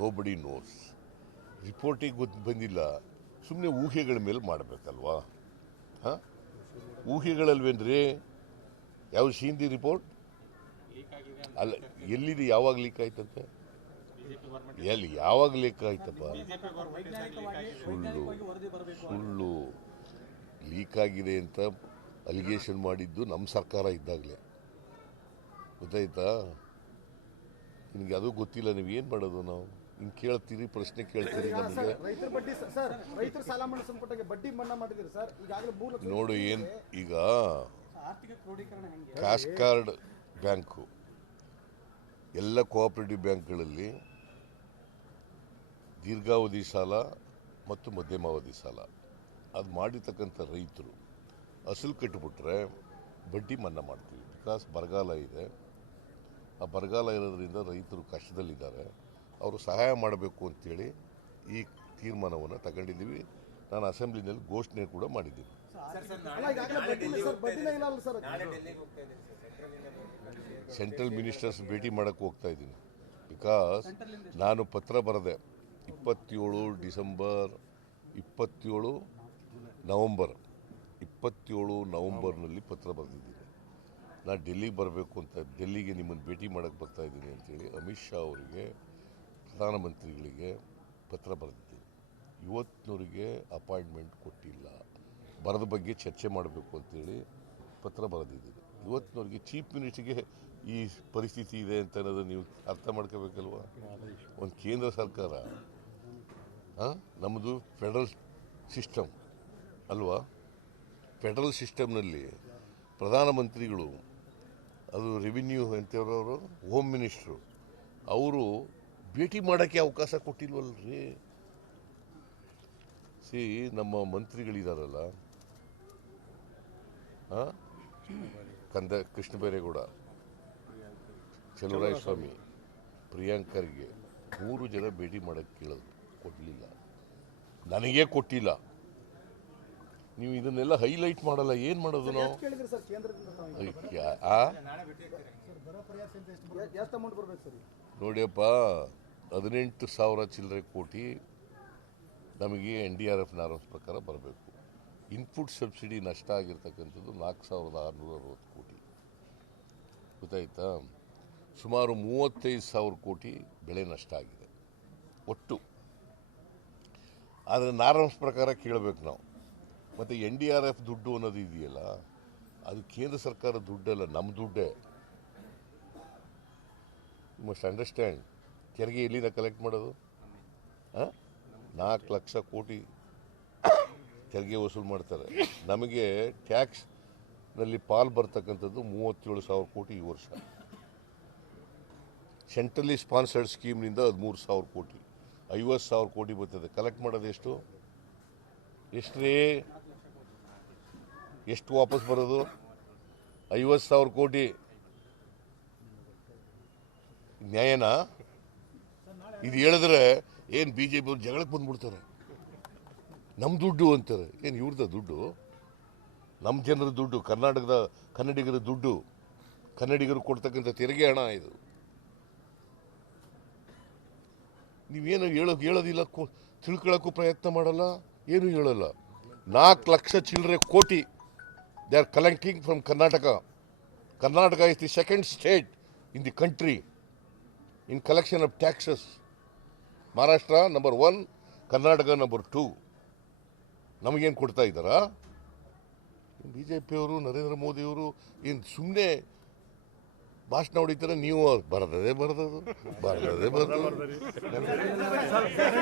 Nobody nose. ರಿಪೋರ್ಟಿಗೆ ಗೊತ್ತು ಬಂದಿಲ್ಲ, ಸುಮ್ಮನೆ ಊಹೆಗಳ ಮೇಲೆ ಮಾಡಬೇಕಲ್ವಾ? ಹಾಂ, ಊಹೆಗಳಲ್ವೇನ್ರಿ? ಯಾವ ಸೀನ್ ರಿಪೋರ್ಟ್ ಅಲ್ಲ, ಎಲ್ಲಿದೆ, ಯಾವಾಗ ಲೀಕ್ ಆಯ್ತಂತೆ? ಎಲ್ಲಿ ಯಾವಾಗ ಲೀಕ್ ಆಯ್ತಪ್ಪ? ಸುಳ್ಳು ಲೀಕ್ ಆಗಿದೆ ಅಂತ ಅಲಿಗೇಷನ್ ಮಾಡಿದ್ದು ನಮ್ಮ ಸರ್ಕಾರ ಇದ್ದಾಗಲೇ, ಗೊತ್ತಾಯ್ತಾ? ನಿನಗೆ ಅದು ಗೊತ್ತಿಲ್ಲ, ನೀವು ಏನು ಮಾಡೋದು? ನಾವು ಹಿಂಗೆ ಕೇಳ್ತೀರಿ, ಪ್ರಶ್ನೆ ಕೇಳ್ತೀರಿ ನಮಗೆ. ನೋಡು, ಏನು ಈಗ ಕಾಸ್ಕಾರ್ಡ್ ಬ್ಯಾಂಕು, ಎಲ್ಲ ಕೋಆಪರೇಟಿವ್ ಬ್ಯಾಂಕ್ಗಳಲ್ಲಿ ದೀರ್ಘಾವಧಿ ಸಾಲ ಮತ್ತು ಮಧ್ಯಮಾವಧಿ ಸಾಲ ಅದು ಮಾಡಿರ್ತಕ್ಕಂಥ ರೈತರು ಅಸಲು ಕಟ್ಟಿಬಿಟ್ರೆ ಬಡ್ಡಿ ಮನ್ನಾ ಮಾಡ್ತೀವಿ. ಬಿಕಾಸ್ ಬರಗಾಲ ಇದೆ, ಆ ಬರಗಾಲ ಇರೋದ್ರಿಂದ ರೈತರು ಕಷ್ಟದಲ್ಲಿದ್ದಾರೆ, ಅವರು ಸಹಾಯ ಮಾಡಬೇಕು ಅಂತೇಳಿ ಈ ತೀರ್ಮಾನವನ್ನು ತಗೊಂಡಿದ್ದೀವಿ. ನಾನು ಅಸೆಂಬ್ಲಿನಲ್ಲಿ ಘೋಷಣೆ ಕೂಡ ಮಾಡಿದ್ದೀನಿ. ಸೆಂಟ್ರಲ್ ಮಿನಿಸ್ಟರ್ಸ್ ಭೇಟಿ ಮಾಡೋಕ್ಕೆ ಹೋಗ್ತಾ ಇದ್ದೀನಿ. ಬಿಕಾಸ್ ನಾನು ಪತ್ರ ಬರೆದೆ 27 ಡಿಸೆಂಬರ್ 27 ನವಂಬರ್ನಲ್ಲಿ ಪತ್ರ ಬರೆದಿದ್ದೀನಿ. ನಾನು ಡೆಲ್ಲಿಗೆ ಬರಬೇಕು ಅಂತ, ಡೆಲ್ಲಿಗೆ ನಿಮ್ಮನ್ನು ಭೇಟಿ ಮಾಡೋಕ್ಕೆ ಬರ್ತಾ ಇದ್ದೀನಿ ಅಂತೇಳಿ ಅಮಿತ್ ಶಾ ಅವರಿಗೆ, ಪ್ರಧಾನಮಂತ್ರಿಗಳಿಗೆ ಪತ್ರ ಬರೆದಿದ್ದೀನಿ. ಇವತ್ತಿನವರಿಗೆ ಅಪಾಯಿಂಟ್ಮೆಂಟ್ ಕೊಟ್ಟಿಲ್ಲ, ಬರದ ಬಗ್ಗೆ ಚರ್ಚೆ ಮಾಡಬೇಕು ಅಂತೇಳಿ ಪತ್ರ ಬರೆದಿದ್ದೀನಿ. ಇವತ್ತಿನವರಿಗೆ ಚೀಫ್ ಮಿನಿಸ್ಟರ್ಗೆ ಈ ಪರಿಸ್ಥಿತಿ ಇದೆ ಅಂತ ಅನ್ನೋದು ನೀವು ಅರ್ಥ ಮಾಡ್ಕೋಬೇಕಲ್ವ? ಒಂದು ಕೇಂದ್ರ ಸರ್ಕಾರ, ನಮ್ಮದು ಫೆಡರಲ್ ಸಿಸ್ಟಮ್ ಅಲ್ವಾ? ಫೆಡರಲ್ ಸಿಸ್ಟಮ್ನಲ್ಲಿ ಪ್ರಧಾನಮಂತ್ರಿಗಳು, ಅದು ರೆವಿನ್ಯೂ ಅಂತವರು, ಹೋಮ್ ಮಿನಿಸ್ಟ್ರು, ಅವರು ಭೇಟಿ ಮಾಡೋಕ್ಕೆ ಅವಕಾಶ ಕೊಟ್ಟಿಲ್ವಲ್ರಿ? ನಮ್ಮ ಮಂತ್ರಿಗಳಿದಾರಲ್ಲ, ಕೃಷ್ಣ ಬೈರೇಗೌಡ, ಚಲುವರಾಯಸ್ವಾಮಿ, ಪ್ರಿಯಾಂಕ್ ಖರ್ಗೆ 3 ಜನ ಭೇಟಿ ಮಾಡೋಕ್ಕೆ ಕೇಳೋದು, ಕೊಡಲಿಲ್ಲ. ನನಗೇ ಕೊಟ್ಟಿಲ್ಲ. ನೀವು ಇದನ್ನೆಲ್ಲ ಹೈಲೈಟ್ ಮಾಡಲ್ಲ, ಏನು ಮಾಡೋದು ನಾವು? ನೋಡಿಯಪ್ಪ, 18,000 ಚಿಲ್ಲರೆ ಕೋಟಿ ನಮಗೆ NDRF ನಾರ್ಮ್ಸ್ ಪ್ರಕಾರ ಬರಬೇಕು. ಇನ್ಪುಟ್ ಸಬ್ಸಿಡಿ ನಷ್ಟ ಆಗಿರ್ತಕ್ಕಂಥದ್ದು 4,660 ಕೋಟಿ, ಗೊತ್ತಾಯ್ತಾ? ಸುಮಾರು 35,000 ಕೋಟಿ ಬೆಳೆ ನಷ್ಟ ಆಗಿದೆ ಒಟ್ಟು. ಆದರೆ ನಾರ್ಮ್ಸ್ ಪ್ರಕಾರ ಕೇಳಬೇಕು ನಾವು. ಮತ್ತು NDRF ದುಡ್ಡು ಅನ್ನೋದು ಇದೆಯಲ್ಲ, ಅದು ಕೇಂದ್ರ ಸರ್ಕಾರ ದುಡ್ಡಲ್ಲ, ನಮ್ಮ ದುಡ್ಡೇ. You must understand. ತೆರಿಗೆ ಎಲ್ಲಿಂದ ಕಲೆಕ್ಟ್ ಮಾಡೋದು? 4 ಲಕ್ಷ ಕೋಟಿ ತೆರಿಗೆ ವಸೂಲು ಮಾಡ್ತಾರೆ. ನಮಗೆ ಟ್ಯಾಕ್ಸ್ನಲ್ಲಿ ಪಾಲು ಬರ್ತಕ್ಕಂಥದ್ದು 37,000 ಕೋಟಿ ಈ ವರ್ಷ. ಸೆಂಟ್ರಲಿ ಸ್ಪಾನ್ಸರ್ಡ್ ಸ್ಕೀಮ್ನಿಂದ 13,000 ಕೋಟಿ, 50,000 ಕೋಟಿ ಬರ್ತದೆ. ಕಲೆಕ್ಟ್ ಮಾಡೋದು ಎಷ್ಟು ರೀ? ಎಷ್ಟು ವಾಪಸ್ ಬರೋದು? 50,000 ಕೋಟಿ. ನ್ಯಾಯನಾ ಇದು? ಹೇಳಿದ್ರೆ ಏನು BJP ಅವ್ರು ಜಗಳಕ್ಕೆ ಬಂದ್ಬಿಡ್ತಾರೆ, ನಮ್ಮ ದುಡ್ಡು ಅಂತಾರೆ. ಏನು ಇವ್ರದ ದುಡ್ಡು? ನಮ್ಮ ಜನರ ದುಡ್ಡು, ಕನ್ನಡಿಗರ ದುಡ್ಡು, ಕನ್ನಡಿಗರು ಕೊಡ್ತಕ್ಕಂಥ ತೆರಿಗೆ ಹಣ ಇದು. ನೀವೇನು ಹೇಳೋದಿಲ್ಲ, ತಿಳ್ಕೊಳ್ಳೋಕ್ಕೂ ಪ್ರಯತ್ನ ಮಾಡಲ್ಲ, ಏನೂ ಹೇಳಲ್ಲ. 4 ಲಕ್ಷ ಚಿಲ್ಲರೆ ಕೋಟಿ they are collecting from Karnataka. Karnataka is the second state in the country in collection of taxes. Maharashtra number 1, Karnataka number 2. ನಮಗೇನು ಕೊಡ್ತಾ ಇದ್ದಾರಾ? BJP ಅವರು, ನರೇಂದ್ರ ಮೋದಿಯವರು ಏನು ಸುಮ್ಮನೆ ಭಾಷಣ ಹೊಡಿತಾರೆ? ನೀವು ಬರದೇ ಬರೋದು.